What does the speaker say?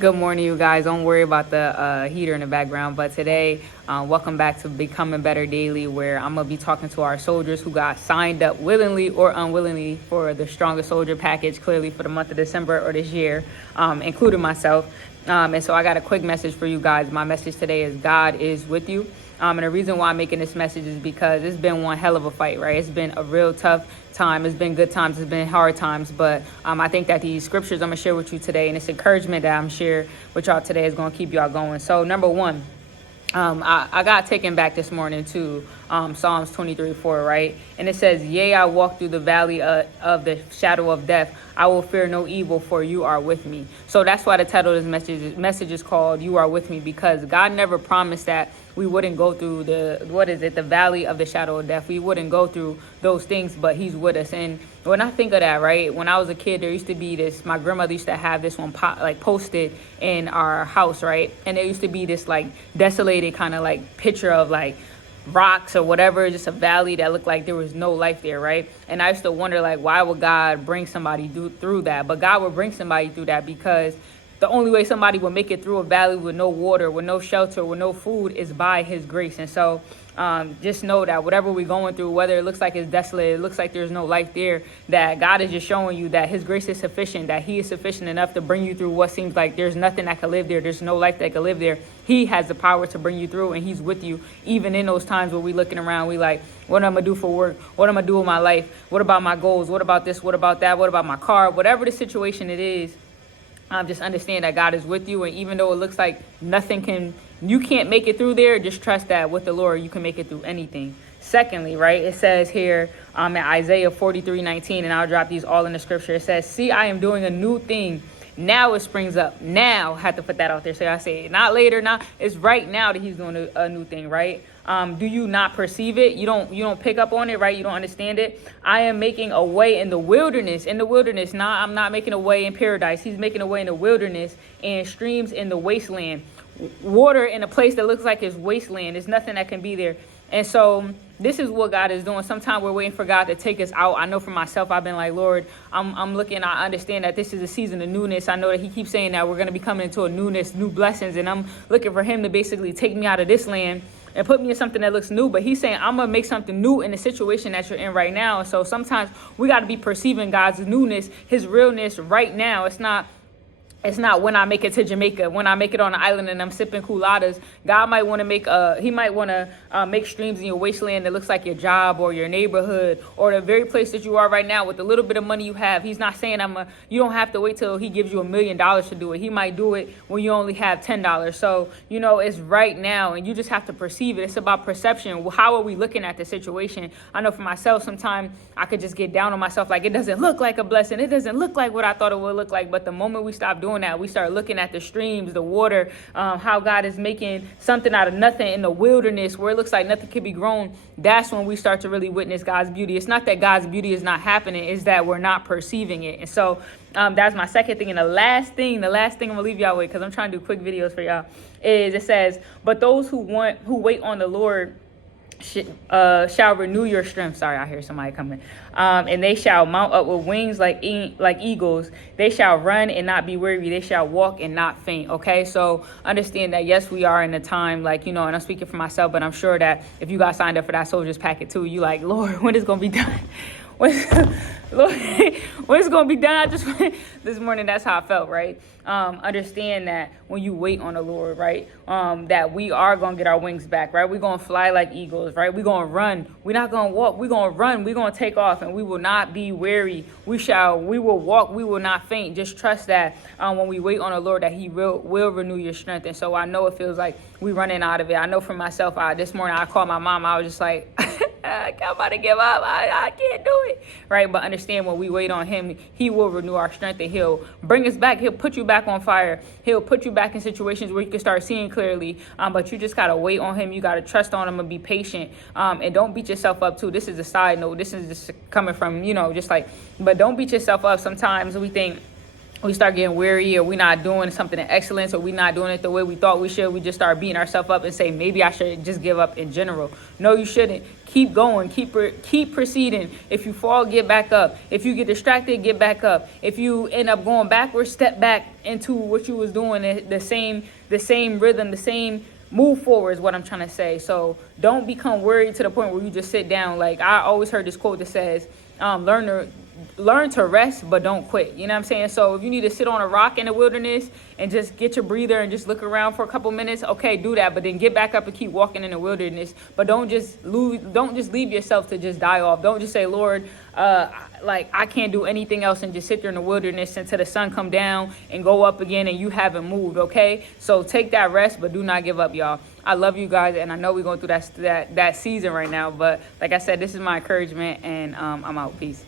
Good morning, you guys. Don't worry about the heater in the background. But today, welcome back to Becoming Better Daily, where I'm going to be talking to our soldiers who got signed up willingly or unwillingly for the Strongest Soldier package, clearly for the month of December or this year, including myself. And so I got a quick message for you guys. My message today is God is with you. And the reason why I'm making this message is because it's been one hell of a fight, right? It's been a real tough time. It's been good times. It's been hard times. But I think that these scriptures I'm going to share with you today and this encouragement that I'm sharing with y'all today is going to keep y'all going. So number one, I got taken back this morning to Psalms 23:4, right? And it says, yea, I walk through the valley of the shadow of death. I will fear no evil, for you are with me. So that's why the title of this message is called You Are With Me, because God never promised that we wouldn't go through the valley of the shadow of death. We wouldn't go through those things, but he's with us. And when I think of that, right, when I was a kid, there used to be this, my grandmother used to have this one posted in our house, right? And there used to be this like desolated kind of like picture of like rocks or whatever, just a valley that looked like there was no life there, right? And I used to wonder, like, why would God bring somebody through that? But God would bring somebody through that because the only way somebody will make it through a valley with no water, with no shelter, with no food is by his grace. And so just know that whatever we're going through, whether it looks like it's desolate, it looks like there's no life there, that God is just showing you that his grace is sufficient, that he is sufficient enough to bring you through what seems like there's nothing that can live there. There's no life that can live there. He has the power to bring you through, and he's with you even in those times where we looking around, we like, what am I do for work? What am I do with my life? What about my goals? What about this? What about that? What about my car? Whatever the situation it is, just understand that God is with you. And even though it looks like you can't make it through there, just trust that with the Lord, you can make it through anything. Secondly, right, it says here in Isaiah 43:19, and I'll drop these all in the scripture. It says, see, I am doing a new thing. Now it springs up. Now, I have to put that out there. So I say, not later, not. It's right now that he's doing a new thing, right? Do you not perceive it? You don't pick up on it, right? You don't understand it. I am making a way in the wilderness. Now I'm not making a way in paradise. He's making a way in the wilderness and streams in the wasteland. Water in a place that looks like it's wasteland. There's nothing that can be there. And so this is what God is doing. Sometimes we're waiting for God to take us out. I know for myself, I've been like, Lord, I'm looking, I understand that this is a season of newness. I know that he keeps saying that we're going to be coming into a newness, new blessings. And I'm looking for him to basically take me out of this land and put me in something that looks new. But he's saying, I'm going to make something new in the situation that you're in right now. So sometimes we got to be perceiving God's newness, his realness right now. It's not when I make it to Jamaica, when I make it on an island and I'm sipping cooladas. God might want to make streams in your wasteland that looks like your job or your neighborhood or the very place that you are right now with the little bit of money you have. He's not saying you don't have to wait till he gives you $1 million to do it. He might do it when you only have $10. So, it's right now and you just have to perceive it. It's about perception. How are we looking at the situation? I know for myself, sometimes I could just get down on myself. Like, it doesn't look like a blessing. It doesn't look like what I thought it would look like. But the moment we stop doing that, we start looking at the streams, the water, how God is making something out of nothing in the wilderness where it looks like nothing can be grown. That's when we start to really witness God's beauty. It's not that God's beauty is not happening, it's that we're not perceiving it. And so that's my second thing. And the last thing I'm gonna leave y'all with, because I'm trying to do quick videos for y'all, is it says, but those who wait on the Lord shall renew your strength. Sorry, I hear somebody coming. And they shall mount up with wings like eagles. They shall run and not be weary. They shall walk and not faint. Okay, so understand that yes, we are in a time and I'm speaking for myself, but I'm sure that if you got signed up for that soldiers packet too, you like, Lord, when is gonna be done? Lord, when it's gonna be done? I just this morning, that's how I felt, right? Understand that when you wait on the Lord, right, that we are gonna get our wings back, right? We're gonna fly like eagles, right? We're gonna run. We're not gonna walk. We're gonna run. We're gonna take off, and we will not be weary. We will walk. We will not faint. Just trust that when we wait on the Lord, that He will renew your strength. And so I know it feels like we running out of it. I know for myself, this morning I called my mom. I was just like, I'm about to give up. I can't do it, right? But understand, when we wait on Him, He will renew our strength, and He'll bring us back. He'll put you back on fire. He'll put you back in situations where you can start seeing clearly. But you just gotta wait on Him. You gotta trust on Him and be patient. And don't beat yourself up too. This is a side note. This is just coming from but don't beat yourself up. Sometimes we think, we start getting weary, or we're not doing something in excellence, or we're not doing it the way we thought we should, we just start beating ourselves up and say, maybe I should just give up in general. No, you shouldn't. Keep going. Keep proceeding. If you fall, get back up. If you get distracted, get back up. If you end up going backwards, step back into what you was doing, the same rhythm, the same move forward is what I'm trying to say. So don't become worried to the point where you just sit down. Like, I always heard this quote that says, learn to rest, but don't quit. You know what I'm saying? So if you need to sit on a rock in the wilderness and just get your breather and just look around for a couple minutes, okay, do that. But then get back up and keep walking in the wilderness. But don't just leave yourself to just die off. Don't just say, Lord, I can't do anything else, and just sit there in the wilderness until the sun come down and go up again and you haven't moved, okay? So take that rest, but do not give up, y'all. I love you guys, and I know we're going through that season right now. But like I said, this is my encouragement, and I'm out. Peace.